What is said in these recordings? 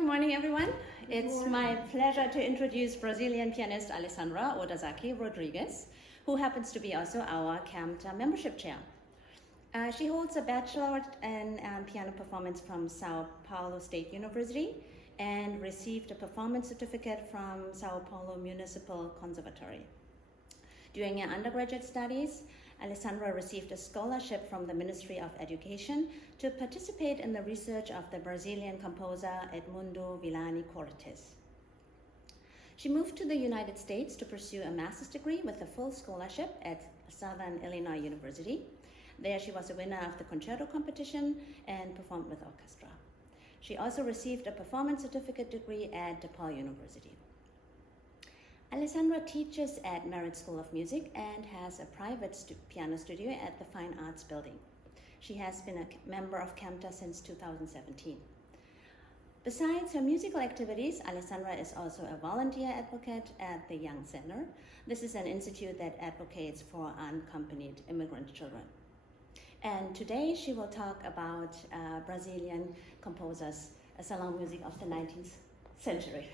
Good morning, everyone. It's my pleasure to introduce Brazilian pianist Alessandra Odazaki Rodriguez, who happens to be also our CAMTA membership chair. She holds a bachelor in piano performance from Sao Paulo State University and received a performance certificate from Sao Paulo Municipal Conservatory. During her undergraduate studies, Alessandra received a scholarship from the Ministry of Education to participate in the research of the Brazilian composer Edmundo Villani Cortes. She moved to the United States to pursue a master's degree with a full scholarship at Southern Illinois University. There she was a winner of the concerto competition and performed with orchestra. She also received a performance certificate degree at DePaul University. Alessandra teaches at Merit School of Music and has a private piano studio at the Fine Arts Building. She has been a member of CAMTA since 2017. Besides her musical activities, Alessandra is also a volunteer advocate at the Young Center. This is an institute that advocates for unaccompanied immigrant children. And today she will talk about Brazilian composers, Salon music of the 19th century.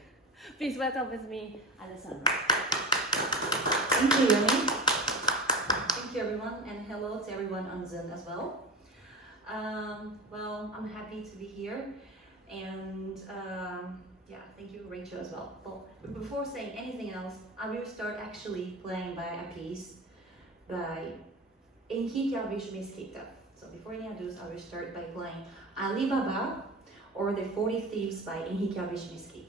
Please welcome with me, Alessandra. Thank you, Yoni. Thank you, everyone, and hello to everyone on Zoom as well. Well, I'm happy to be here, and thank you, Rachel, as well. Well, before saying anything else, I will start actually playing by a piece by Henrique Alves Mesquita. So before any ado, I will start by playing Ali Baba, or The 40 Thieves by Henrique Alves Mesquita.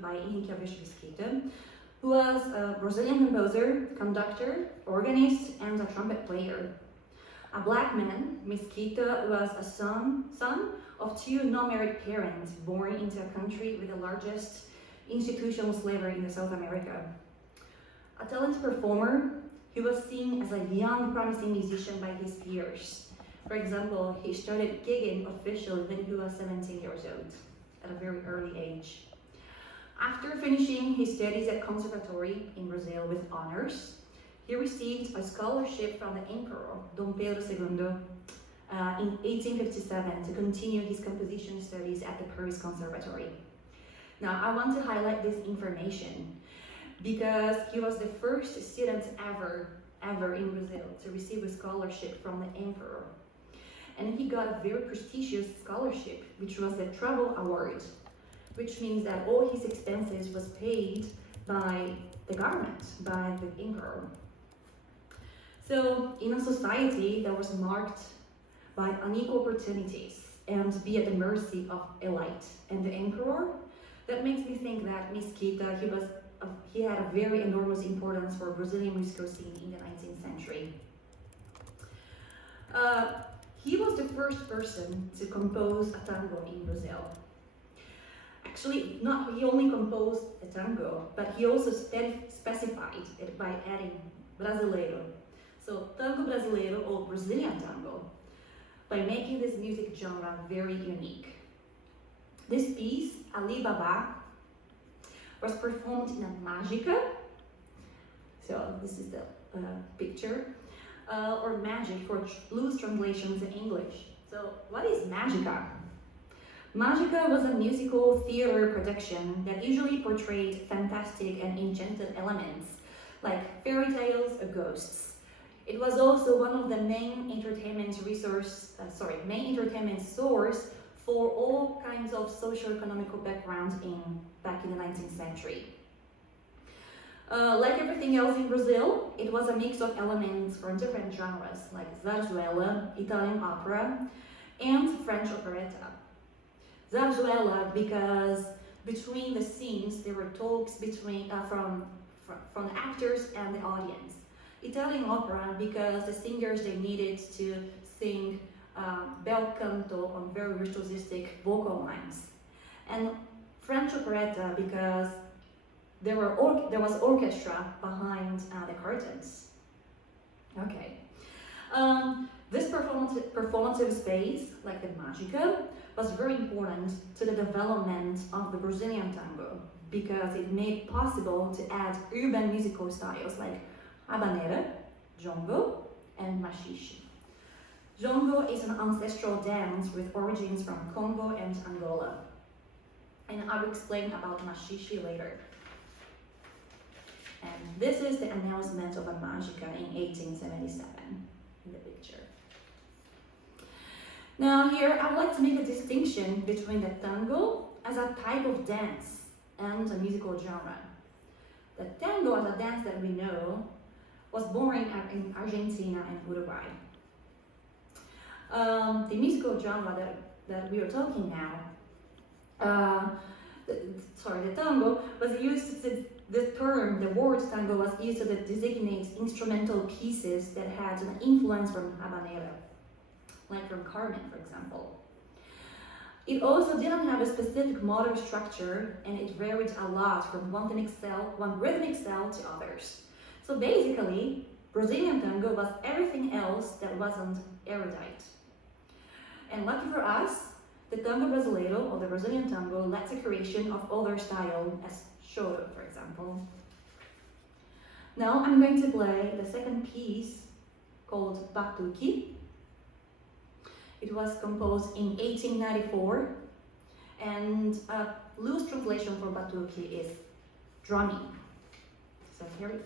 By Henrique Alves Mesquita, who was a Brazilian composer, conductor, organist, and a trumpet player. A black man, Mesquita was a son of two non-married parents born into a country with the largest institutional slavery in South America. A talented performer, he was seen as a young, promising musician by his peers. For example, he started gigging officially when he was 17 years old, at a very early age. After finishing his studies at conservatory in Brazil with honors, he received a scholarship from the Emperor, Dom Pedro II, in 1857 to continue his composition studies at the Paris Conservatory. Now, I want to highlight this information because he was the first student ever in Brazil to receive a scholarship from the Emperor. And he got a very prestigious scholarship, which was the Travel Award, which means that all his expenses was paid by the government, by the emperor. So in a society that was marked by unequal opportunities and be at the mercy of elite and the emperor, that makes me think that Mesquita, he had a very enormous importance for Brazilian musical scene in the 19th century. He was the first person to compose a tango in Brazil. Actually, not he only composed a tango, but he also specified it by adding brasileiro. So tango brasileiro or Brazilian tango, by making this music genre very unique. This piece, Ali Baba, was performed in a Mágica. So this is the picture, or magic for loose translations in English. So what is Mágica? Mágica was a musical theater production that usually portrayed fantastic and enchanted elements, like fairy tales or ghosts. It was also one of the main entertainment source for all kinds of socio-economical backgrounds back in the 19th century. Like everything else in Brazil, it was a mix of elements from different genres, like zarzuela, Italian opera, and French operetta. Zarzuela, because between the scenes there were talks from the actors and the audience. Italian opera, because the singers, they needed to sing bel canto on very virtuosistic vocal lines. And French operetta, because there was orchestra behind the curtains. Okay. This performative space, like the Mágica, was very important to the development of the Brazilian tango, because it made possible to add urban musical styles like habanera, jongo, and machixe. Jongo is an ancestral dance with origins from Congo and Angola. And I will explain about machixe later. And this is the announcement of a Mágica in 1877 in the picture. Now here, I would like to make a distinction between the tango as a type of dance and a musical genre. The tango as a dance that we know was born in Argentina and Uruguay. The musical genre that we are talking now, the tango was used to, the word tango was used to designate instrumental pieces that had an influence from habanera, like from Carmen, for example. It also didn't have a specific modern structure, and it varied a lot from one rhythmic style to others. So basically, Brazilian tango was everything else that wasn't erudite. And lucky for us, the tango brasileiro, or the Brazilian tango, led to creation of other styles, as choro, for example. Now I'm going to play the second piece called Batuque. It was composed in 1894, and a loose translation for Batuque is drumming. So here we go.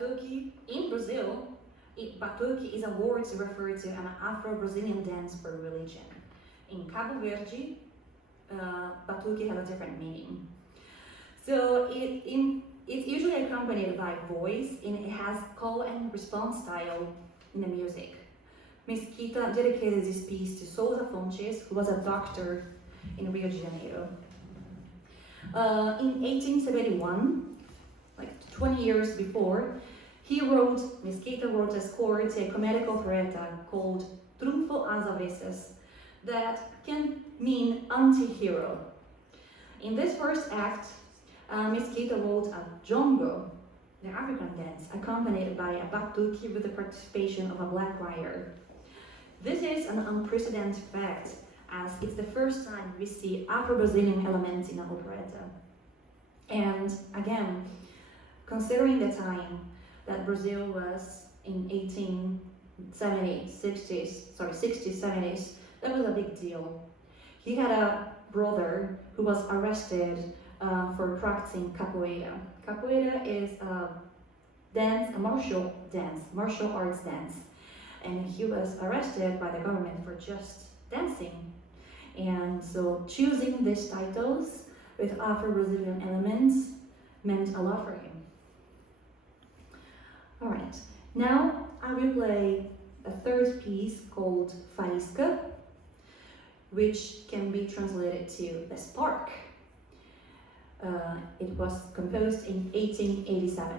Batuque in Brazil, Batuque is a word to refer to an Afro-Brazilian dance for religion. In Cabo Verde, Batuque has a different meaning. So it's usually accompanied by voice, and it has call and response style in the music. Mesquita dedicated this piece to Souza Fontes, who was a doctor in Rio de Janeiro. In 1871, like 20 years before, Mesquita wrote a score to a comedic operetta called Trunfo às Avessas, that can mean anti-hero. In this first act, Mesquita wrote a jongo, the African dance, accompanied by a batuque with the participation of a black choir. This is an unprecedented fact, as it's the first time we see Afro-Brazilian elements in an operetta. And again, considering the time that Brazil was in 60s, 70s, that was a big deal. He had a brother who was arrested for practicing capoeira. Capoeira is a martial arts dance. And he was arrested by the government for just dancing. And so choosing these titles with Afro-Brazilian elements meant a lot for him. All right, now I will play a third piece called Faísca, which can be translated to the spark. It was composed in 1887.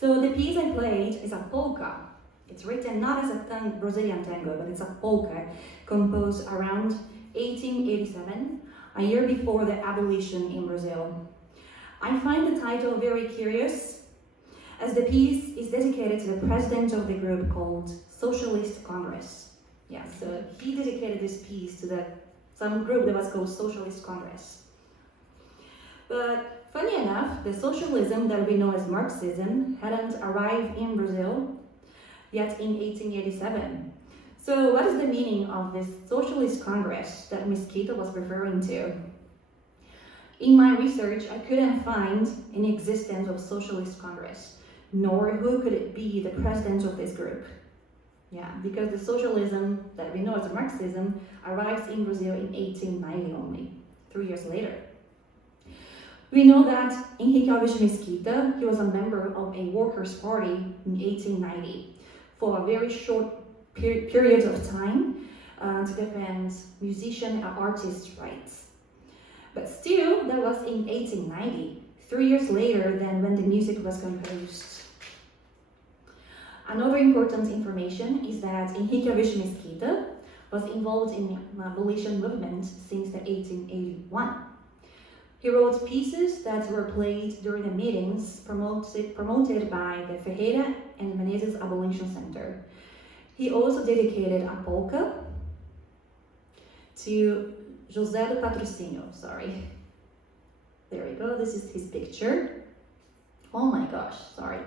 So the piece I played is a polka. It's written not as a Brazilian tango, but it's a polka composed around 1887, a year before the abolition in Brazil. I find the title very curious, as the piece is dedicated to the president of the group called Socialist Congress. Yeah, so he dedicated this piece to some group that was called Socialist Congress. But funny enough, the socialism that we know as Marxism hadn't arrived in Brazil yet in 1887. So what is the meaning of this Socialist Congress that Mesquita was referring to? In my research, I couldn't find any existence of Socialist Congress, nor who could it be the president of this group. Yeah, because the socialism that we know as Marxism arrives in Brazil in 1890 only, 3 years later. We know that Henrique Alves Mesquita, he was a member of a workers' party in 1890 for a very short period of time to defend musician and artist rights. But still, that was in 1890, 3 years later than when the music was composed. Another important information is that Henrique Alves Mesquita was involved in the abolition movement since the 1881. He wrote pieces that were played during the meetings promoted by the Ferreira and Menezes Abolition Center. He also dedicated a polka to José do Patrocínio, sorry. There we go, this is his picture. Oh my gosh, sorry.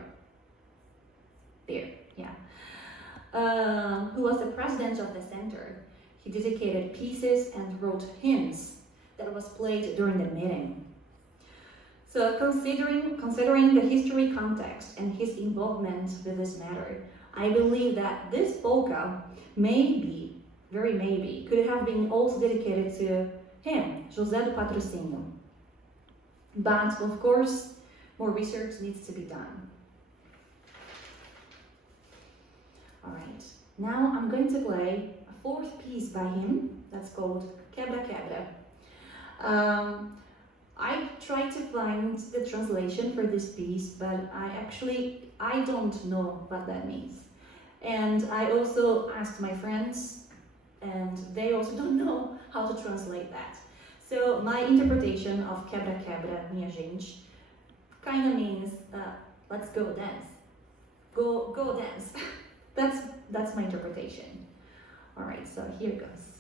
There, yeah. Who was the president of the center. He dedicated pieces and wrote hymns that was played during the meeting. So considering the history context and his involvement with this matter, I believe that this polka maybe, very maybe, could have been also dedicated to him, José do Patrocínio. But of course, more research needs to be done. All right, now I'm going to play a fourth piece by him that's called Quebra Quebra. I tried to find the translation for this piece, but I don't know what that means. And I also asked my friends, and they also don't know how to translate that. So my interpretation of Quebra Quebra, minha gente, kind of means, let's go dance. Go dance. That's my interpretation. All right, so here goes.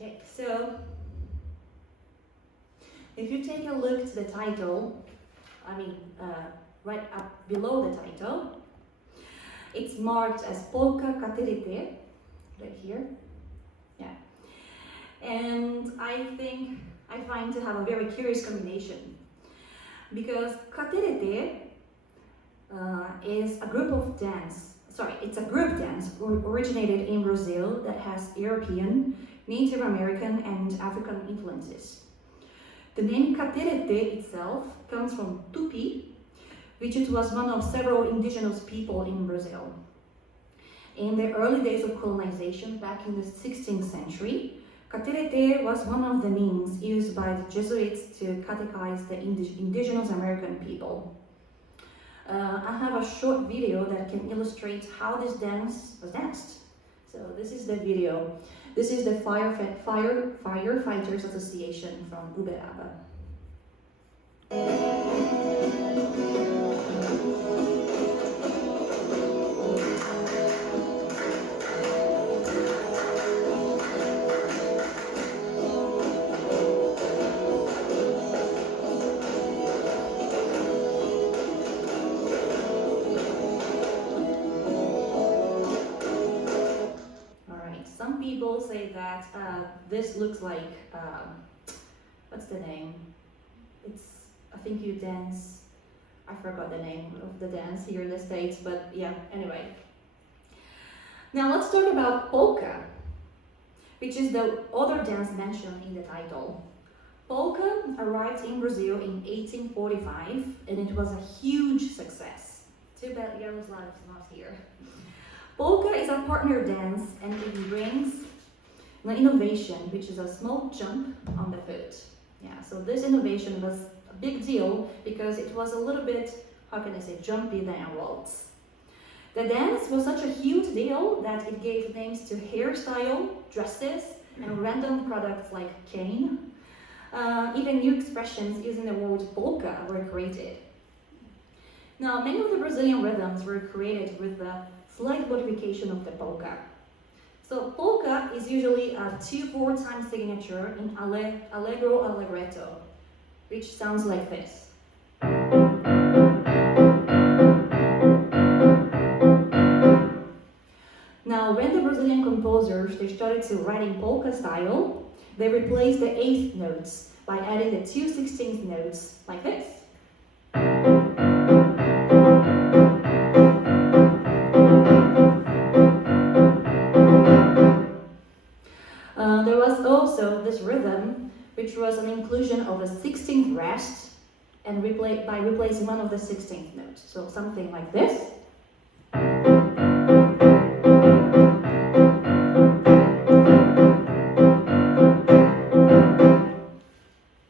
Okay, so If you take a look to the title, right up below the title, it's marked as polka katerite, right here. Yeah. And I find to have a very curious combination, because katerite is a group of dance. Sorry, it's a group dance originated in Brazil that has European, Native American, and African influences. The name caterete itself comes from Tupi, which it was one of several indigenous people in Brazil. In the early days of colonization back in the 16th century, caterete was one of the means used by the Jesuits to catechize the indigenous American people. I have a short video that can illustrate how this dance was danced. So this is the video. This is the Firefighters Association from Uberaba. Some people say that this looks like, what's the name? I think you dance, I forgot the name of the dance here in the States, but yeah, anyway. Now let's talk about polka, which is the other dance mentioned in the title. Polka arrived in Brazil in 1845, and it was a huge success. Too bad Yaroslav is not here. Polka is a partner dance, and it brings an innovation, which is a small jump on the foot. Yeah, so this innovation was a big deal because it was a little bit, how can I say, jumpy than a waltz. The dance was such a huge deal that it gave names to hairstyle, dresses, and random products like cane. Even new expressions using the word polka were created. Now, many of the Brazilian rhythms were created with the slight modification of the polka. So polka is usually a 2/4 time signature in allegro allegretto, which sounds like this. Now, when the Brazilian composers started to write in polka style, they replaced the 8th notes by adding the 2 16th notes like this. There was also this rhythm, which was an inclusion of a 16th rest and by replacing one of the 16th notes. So something like this.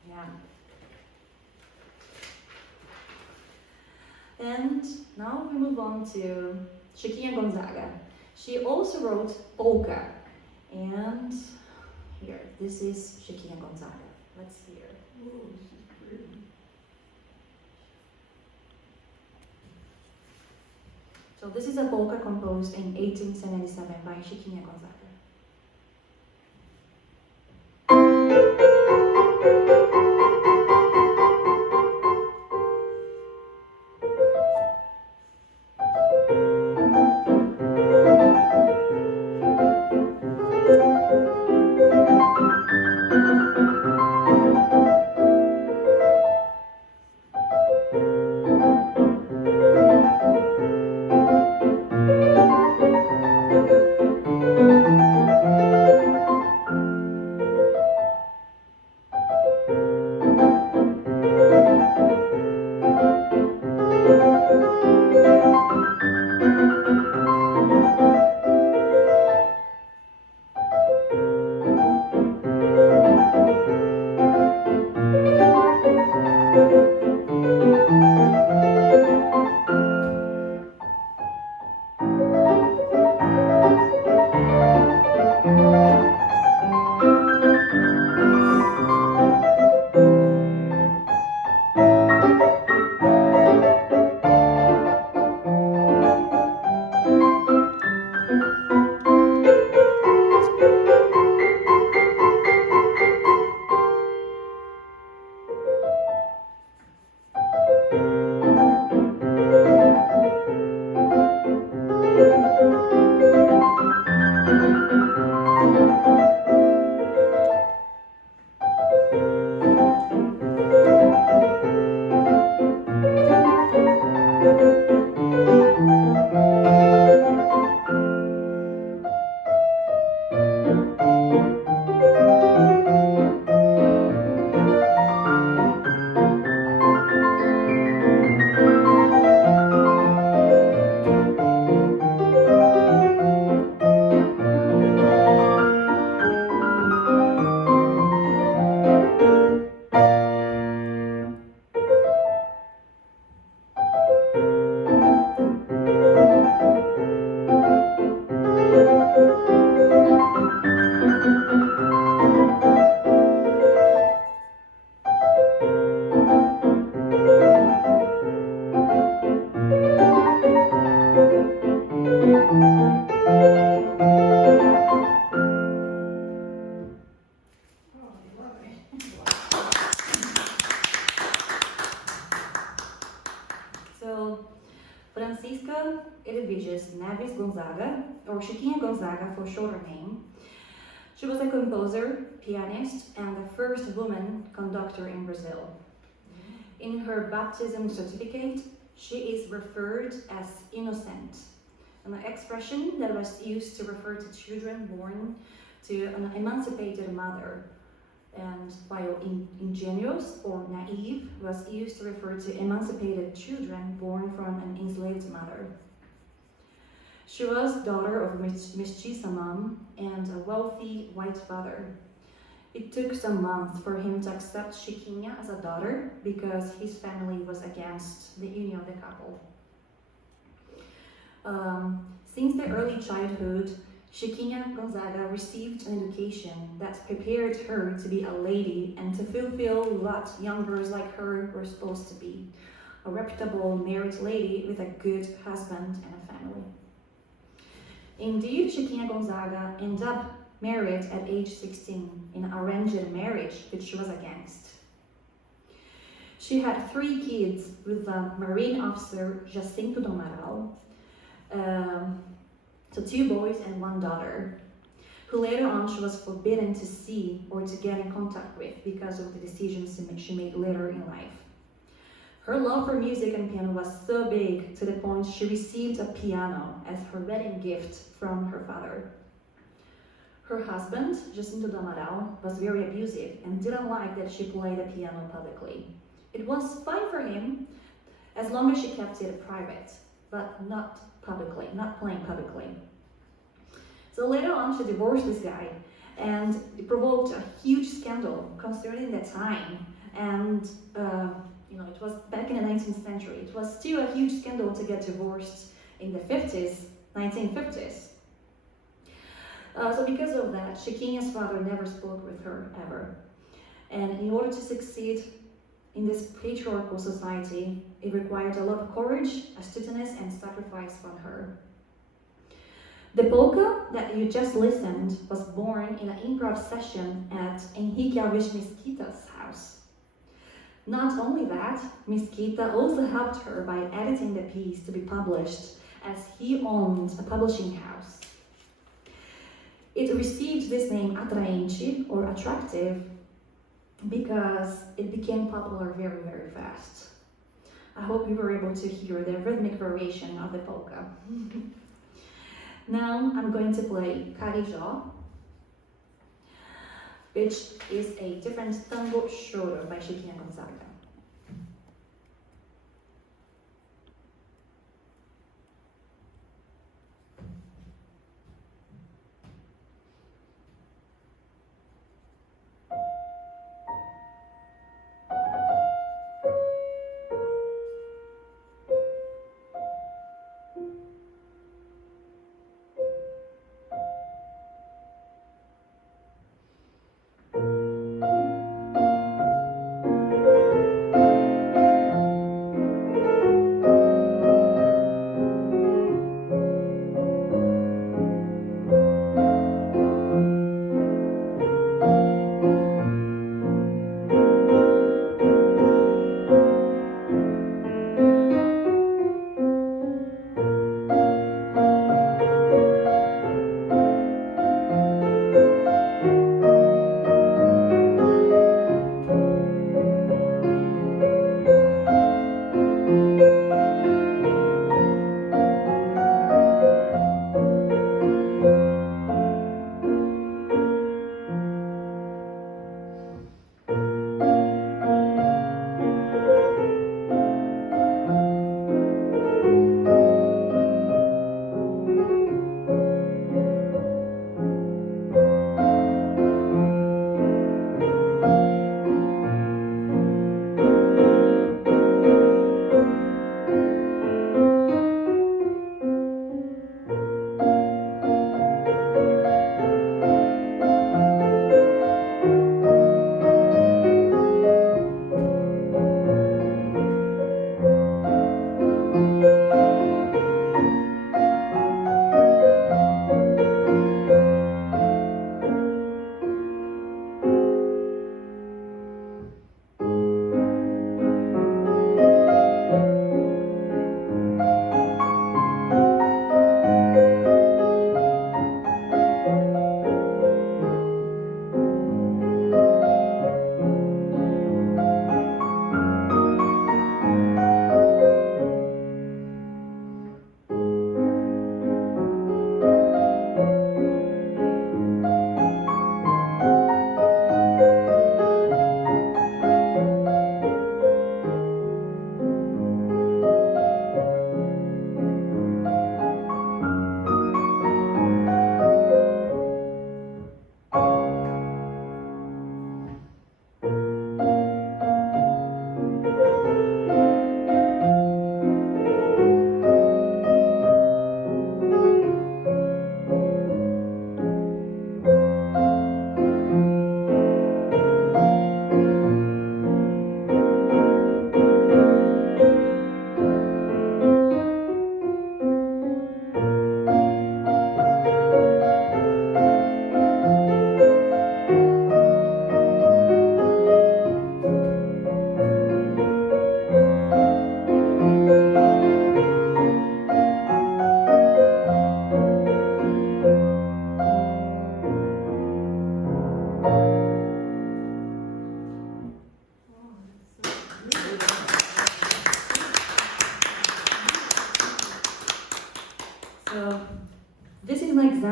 Yeah. And now we move on to Chiquinha Gonzaga. She also wrote polka. And here, this is Chiquinha Gonzaga. Let's hear. Oh, this is pretty. So this is a polka composed in 1877 by Chiquinha Gonzaga. Edviges Neves Gonzaga, or Chiquinha Gonzaga for shorter name. She was a composer, pianist, and the first woman conductor in Brazil. In her baptism certificate, she is referred as innocent, an expression that was used to refer to children born to an emancipated mother, and while ingenuous or naive was used to refer to emancipated children born from an enslaved mother. She was daughter of a mestiza mom and a wealthy white father. It took some months for him to accept Chiquinha as a daughter because his family was against the union of the couple. Since their early childhood, Chiquinha Gonzaga received an education that prepared her to be a lady and to fulfill what young girls like her were supposed to be, a reputable married lady with a good husband and a family. Indeed, Chiquinha Gonzaga ended up married at age 16 in an arranged marriage, which she was against. She had 3 kids with the Marine officer Jacinto do Amaral, so 2 boys and 1 daughter, who later on she was forbidden to see or to get in contact with because of the decisions she made later in life. Her love for music and piano was so big to the point she received a piano as her wedding gift from her father. Her husband, Jacinto do Amaral, was very abusive and didn't like that she played the piano publicly. It was fine for him as long as she kept it private, but not playing publicly. So later on, she divorced this guy, and it provoked a huge scandal concerning the time. And it was back in the 19th century. It was still a huge scandal to get divorced in the 1950s. So because of that, Chiquinha's father never spoke with her ever. And in order to succeed in this patriarchal society, it required a lot of courage, astuteness, and sacrifice from her. The polka that you just listened was born in an improv session at Henrique Alves Mesquita's house. Not only that, Mesquita also helped her by editing the piece to be published, as he owned a publishing house. It received this name atraente, or attractive, because it became popular very, very fast. I hope you were able to hear the rhythmic variation of the polka. Now I'm going to play Carijó, which is a different tango choro by Chiquinha Gonzaga.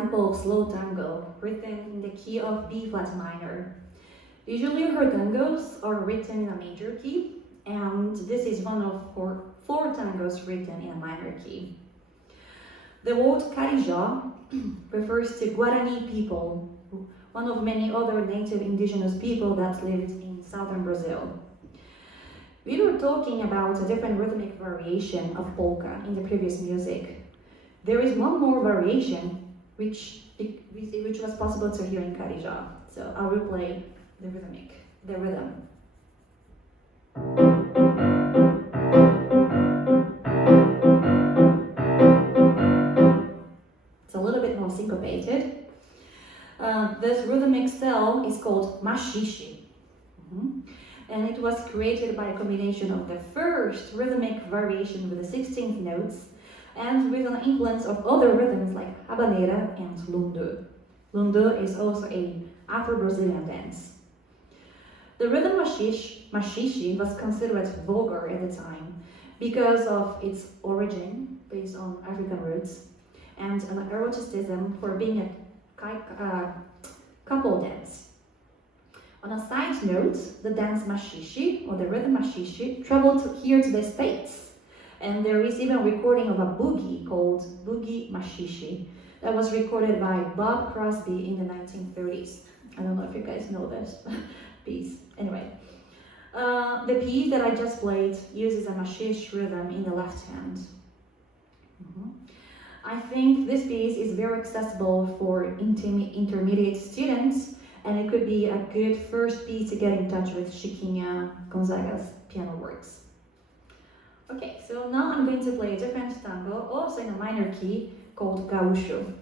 example of slow tango, written in the key of B flat minor. Usually her tangos are written in a major key, and this is one of four tangos written in a minor key. The word Carijó refers to Guarani people, one of many other native indigenous people that lived in southern Brazil. We were talking about a different rhythmic variation of polka in the previous music. There is one more variation which was possible to hear in Carijó. So I will play the rhythm. It's a little bit more syncopated. This rhythmic style is called machixe. And it was created by a combination of the first rhythmic variation with the 16th notes and with an influence of other rhythms like habanera and lundu. Lundu is also an Afro-Brazilian dance. The rhythm machixe was considered vulgar at the time because of its origin based on African roots and an eroticism for being a couple dance. On a side note, the dance machixe, or the rhythm machixe, traveled here to the States, and there is even a recording of a boogie called Boogie Machixe that was recorded by Bob Crosby in the 1930s. I don't know if you guys know this piece. Anyway, the piece that I just played uses a machixe rhythm in the left hand. I think this piece is very accessible for intermediate students, and it could be a good first piece to get in touch with Chiquinha, Gonzaga's piano works. Okay, so now I'm going to play a different tango, also in a minor key, called Gaúcho.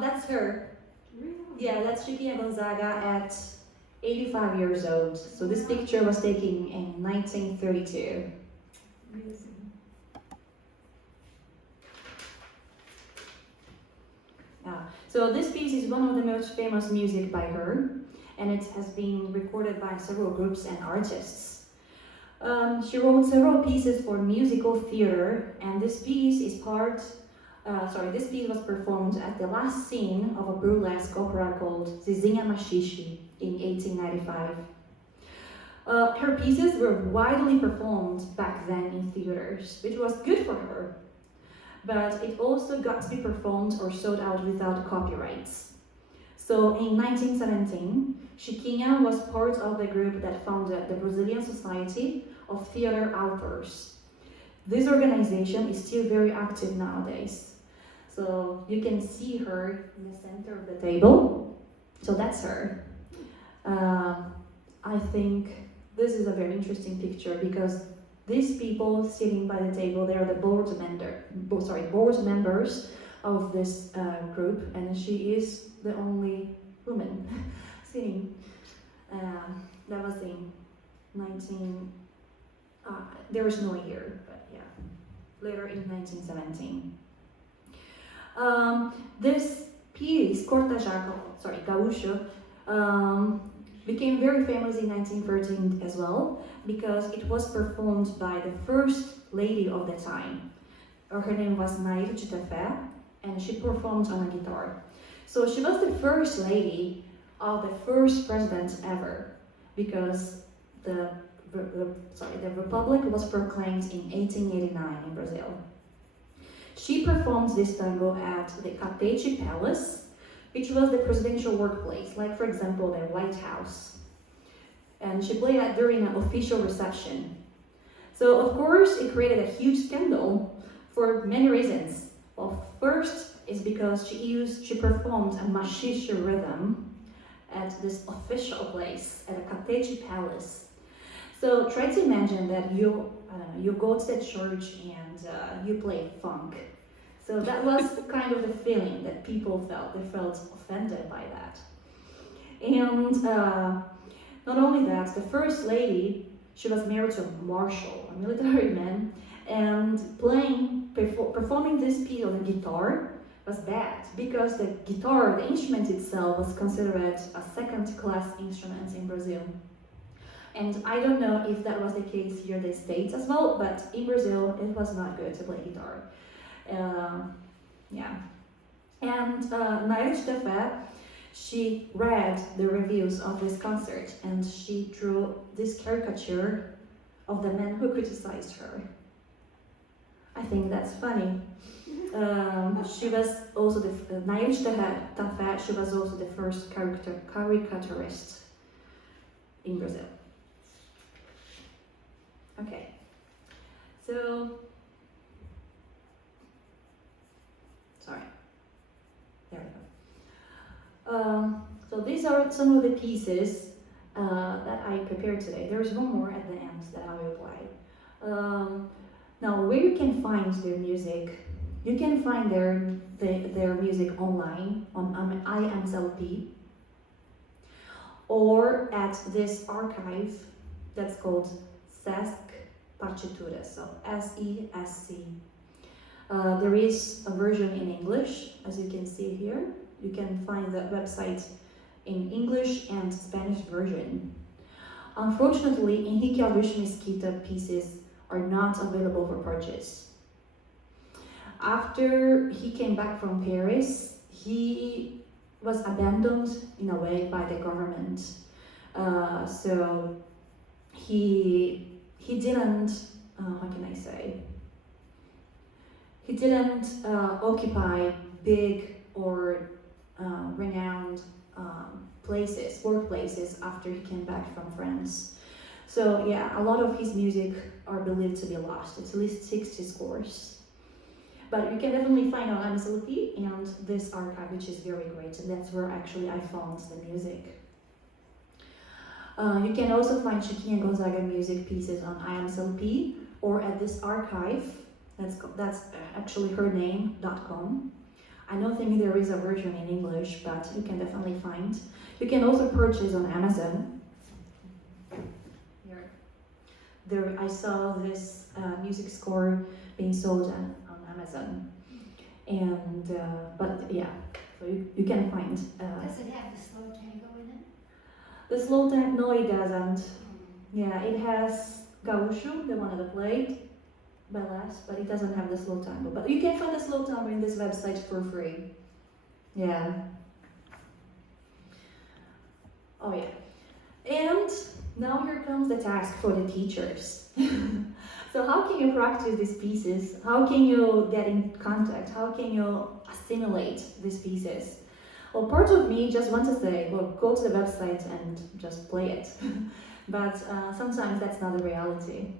That's her. Really? Yeah, that's Chiquinha Gonzaga at 85 years old. So this picture was taken in 1932. Amazing. So this piece is one of the most famous music by her, and it has been recorded by several groups and artists. She wrote several pieces for musical theater, and this piece is this piece was performed at the last scene of a burlesque opera called Zizinha Machixe in 1895. Her pieces were widely performed back then in theaters, which was good for her, but it also got to be performed or sold out without copyrights. So in 1917, Chiquinha was part of the group that founded the Brazilian Society of Theater Authors. This organization is still very active nowadays. So you can see her in the center of the table. So that's her. I think this is a very interesting picture because these people sitting by the table, they are the board members of this group, and she is the only woman sitting. That was in 19. There was no year, but yeah, later in 1917. This piece, Gaúcho, became very famous in 1913 as well, because it was performed by the first lady of the time. Her name was Nair de Tefé, and she performed on a guitar. So she was the first lady of the first president ever, because the Republic was proclaimed in 1889 in Brazil. She performed this tango at the Catete Palace, which was the presidential workplace, like for example the White House. And she played that during an official reception. So of course it created a huge scandal for many reasons. Well, first is because she performed a machixe rhythm at this official place, at a Catete Palace. So try to imagine that you go to the church and you play funk. So that was kind of the feeling that people felt. They felt offended by that. And not only that, the first lady, she was married to a marshal, a military man, and performing this piece on the guitar was bad, because the guitar, the instrument itself, was considered a second-class instrument in Brazil. And I don't know if that was the case here in the States as well, but in Brazil it was not good to play guitar. Yeah. And Nair de Tefé, she read the reviews of this concert, and she drew this caricature of the man who criticized her. I think that's funny. She was also Nair de Tefé, she was also the first caricaturist in Brazil. Okay, so, sorry, there we go. So these are some of the pieces that I prepared today. There's one more at the end that I will play. Now, where you can find their music, you can find their music online on IMSLP, or at this archive that's called SESC Partituras, so SESC. There is a version in English, as you can see here. You can find the website in English and Spanish version. Unfortunately, Henrique Alves Mesquita pieces are not available for purchase. After he came back from Paris, he was abandoned in a way by the government. So he didn't, how can I say? He didn't occupy big or renowned workplaces after he came back from France. So yeah, a lot of his music are believed to be lost. It's at least 60 scores. But you can definitely find on IMSLP and this archive, which is very great, and that's where actually I found the music. You can also find Chiquinha Gonzaga music pieces on IMSLP or at this archive. That's actually her name.com. I don't think there is a version in English, but you can definitely find. You can also purchase on Amazon. Here, there I saw this music score being sold on Amazon, and but yeah, so you can find. Does it have the slow tango in it? The slow tango, no, it doesn't. Yeah, it has Gaúcho, the one that I played by last, but it doesn't have the slow tango. But you can find the slow tango in this website for free. Yeah. Oh yeah. And now here comes the task for the teachers. So how can you practice these pieces? How can you get in contact? How can you assimilate these pieces? Well, part of me just wants to say, well, go to the website and just play it. But sometimes that's not the reality.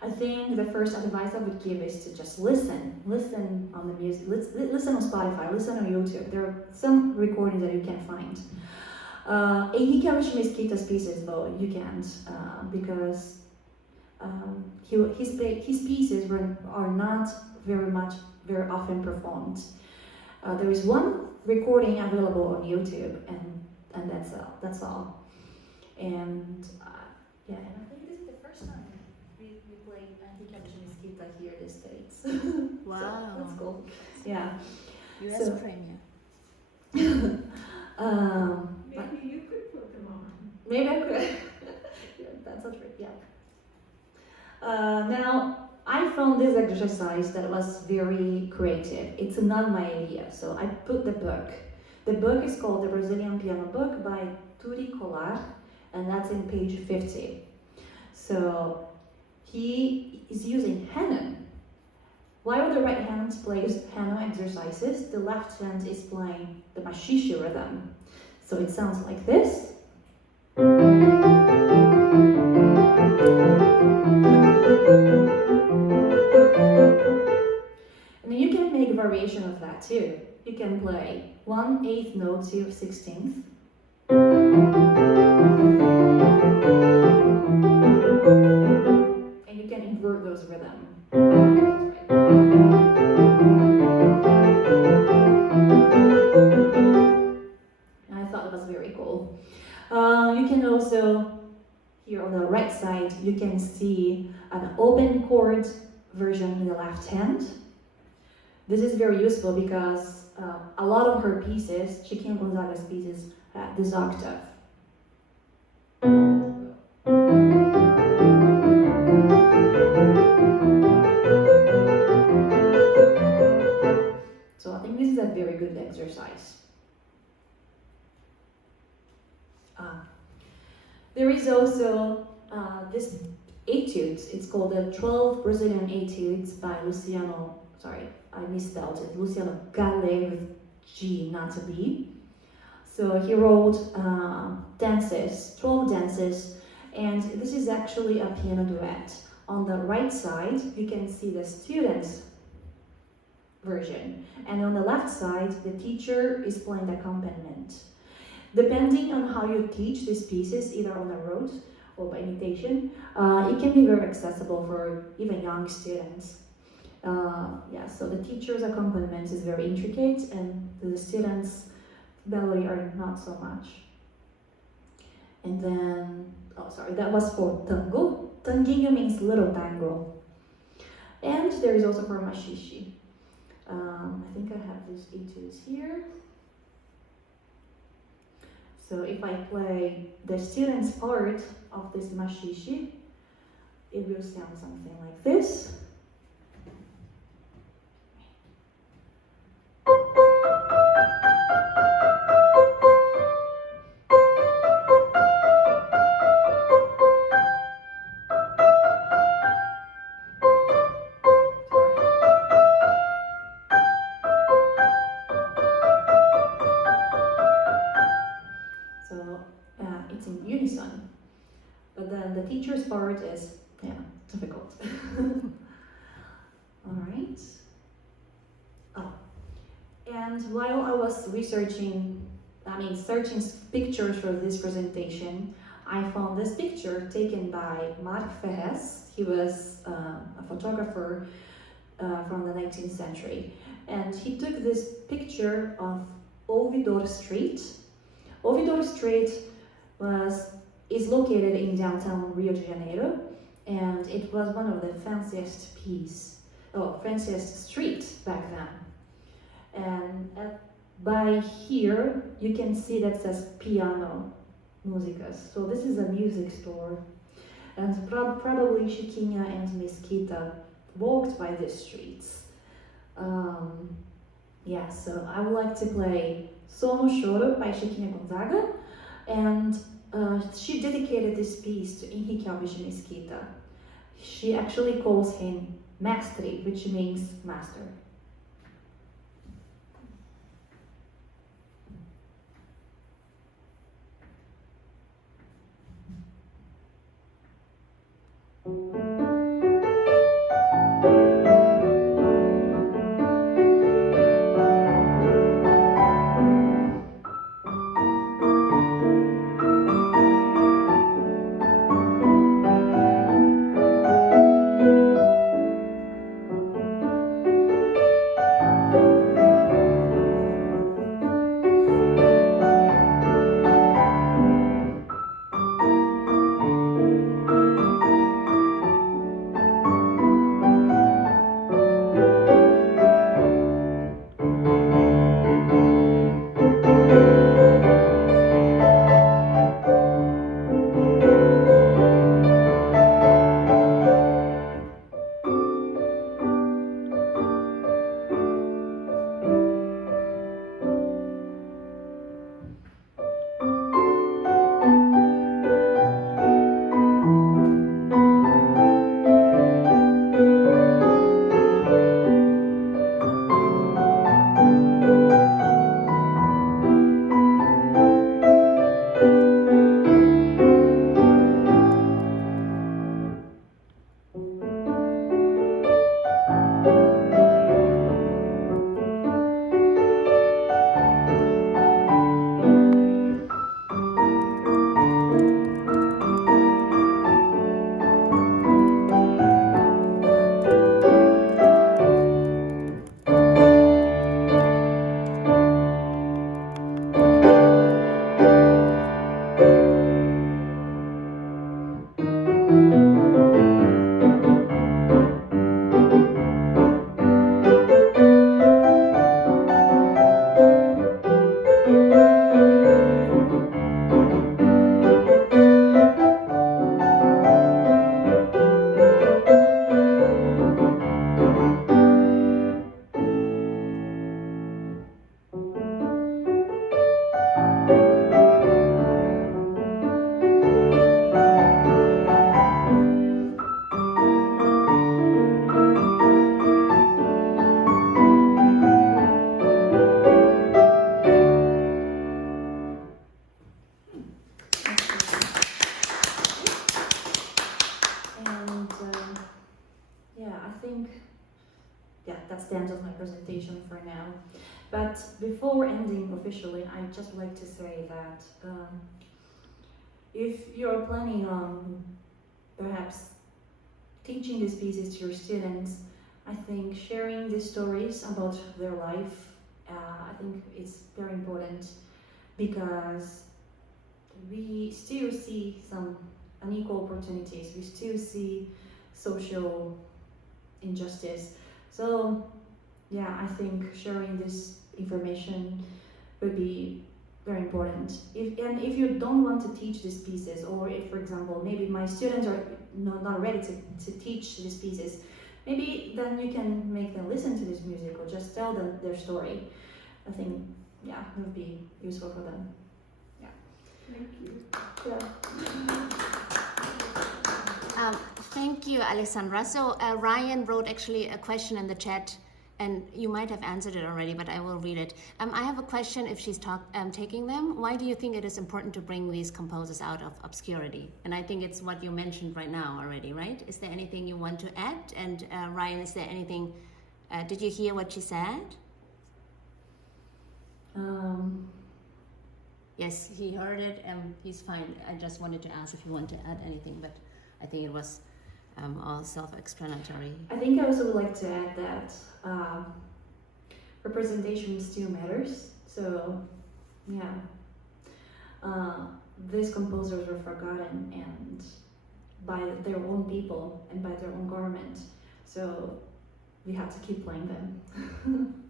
I think the first advice I would give is to just listen on the music, listen on Spotify, listen on YouTube. There are some recordings that you can find. Henrique Alves Mesquita's pieces, though, you can't, because His pieces are not very often performed. There is one recording available on YouTube, and that's all. And yeah, and I think this is the first time we played Henrique Mesquita here in the States. Wow. So that's cool. Yeah. US So- premiere. Maybe you could put them on. Maybe I could. Yeah, that's a trick, yeah. Now, I found this exercise that was very creative. It's not my idea, so I put the book. The book is called The Brazilian Piano Book by Turi Colar, and that's in page 50. So, he is using Hanon. While the right hand plays Hanon exercises, the left hand is playing the machixe rhythm. So it sounds like this. And you can make a variation of that too. You can play 1/8 note to 16th. And you can invert those rhythms. And I thought it was very cool. You can also, here on the right side, you can see an open chord version in the left hand. This is very useful because a lot of her pieces, Chiquinha Gonzaga's pieces, have this octave. So I think this is a very good exercise. There is also this etudes. It's called the 12 Brazilian Etudes by Luciano. Sorry, I misspelled it. Luciano Gale with G, not a B. So he wrote dances, 12 dances, and this is actually a piano duet. On the right side, you can see the student's version, and on the left side, the teacher is playing the accompaniment. Depending on how you teach these pieces, either on the rote or by imitation, it can be very accessible for even young students. Yeah, so the teacher's accompaniment is very intricate, and the students' ballet are not so much. And then, oh sorry, that was for tango. Tanguinho means little tango. And there is also for machixe. I think I have these etudes here. So if I play the student's part of this machixe, it will sound something like this. It's in unison, but then the teacher's part is, difficult. All right. Oh, and while I was searching pictures for this presentation, I found this picture taken by Marc Ferrez. He was a photographer from the 19th century, and he took this picture of Ouvidor Street. Ouvidor Street is located in downtown Rio de Janeiro, and it was one of the fanciest streets back then. And by here, you can see that says Piano Músicas. So this is a music store, and probably Chiquinha and Mesquita walked by these streets. Yeah, so I would like to play Só no Choro by Chiquinha Gonzaga, and she dedicated this piece to Henrique Alves Mesquita. She actually calls him Mestre, which means master. But before ending officially, I'd just like to say that if you're planning on perhaps teaching these pieces to your students, I think sharing these stories about their life, I think it's very important, because we still see some unequal opportunities, we still see social injustice. So yeah, I think sharing this information would be very important. If you don't want to teach these pieces, or if, for example, maybe my students are not ready to teach these pieces, maybe then you can make them listen to this music or just tell them their story. I think, yeah, it would be useful for them. Yeah. Thank you. Yeah. Thank you, Alessandra. So Ryan wrote actually a question in the chat, and you might have answered it already, but I will read it. I have a question if she's taking them. Why do you think it is important to bring these composers out of obscurity? And I think it's what you mentioned right now already, right? Is there anything you want to add? And Ryan, is there anything, did you hear what she said? Yes, he heard it, and he's fine. I just wanted to ask if you want to add anything, but I think it was all self-explanatory. I think I also would like to add that representation still matters. So, yeah, these composers were forgotten and by their own people and by their own government. So we have to keep playing them.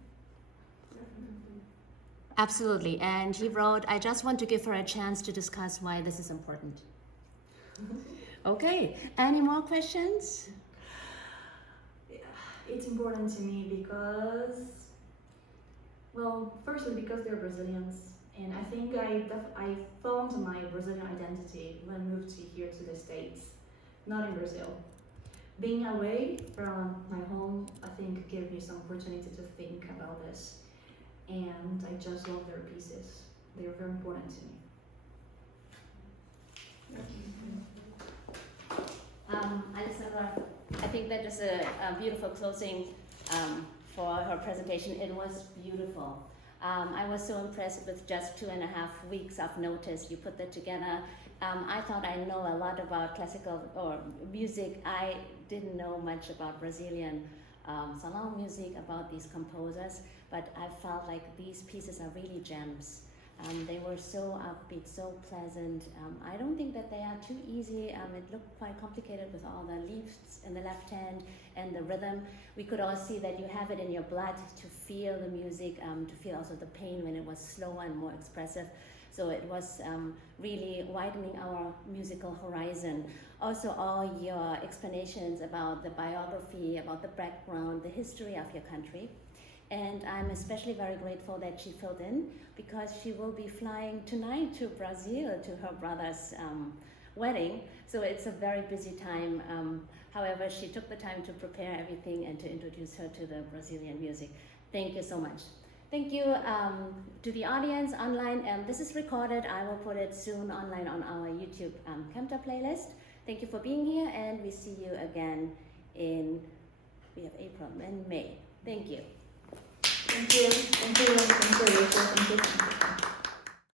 Absolutely. And he wrote, I just want to give her a chance to discuss why this is important. Okay, any more questions? It's important to me because, well, firstly because they're Brazilians, and I think I found my Brazilian identity when I moved here to the States, not in Brazil. Being away from my home, I think gave me some opportunity to think about this, and I just love their pieces. They are very important to me. Alessandra, I think that is a beautiful closing for her presentation. It was beautiful. I was so impressed with just 2.5 weeks of notice. You put that together. I thought I know a lot about classical or music. I didn't know much about Brazilian Salon music, about these composers, but I felt like these pieces are really gems. They were so upbeat, so pleasant. I don't think that they are too easy. It looked quite complicated with all the leaves in the left hand and the rhythm. We could all see that you have it in your blood to feel the music, to feel also the pain when it was slower and more expressive. So it was really widening our musical horizon. Also, all your explanations about the biography, about the background, the history of your country. And I'm especially very grateful that she filled in, because she will be flying tonight to Brazil to her brother's wedding. So it's a very busy time. However, she took the time to prepare everything and to introduce her to the Brazilian music. Thank you so much. Thank you to the audience online. This is recorded. I will put it soon online on our YouTube CAMTA playlist. Thank you for being here, and we see you again we have April and May. Thank you. Thank you. Thank you. Thank you. Thank you.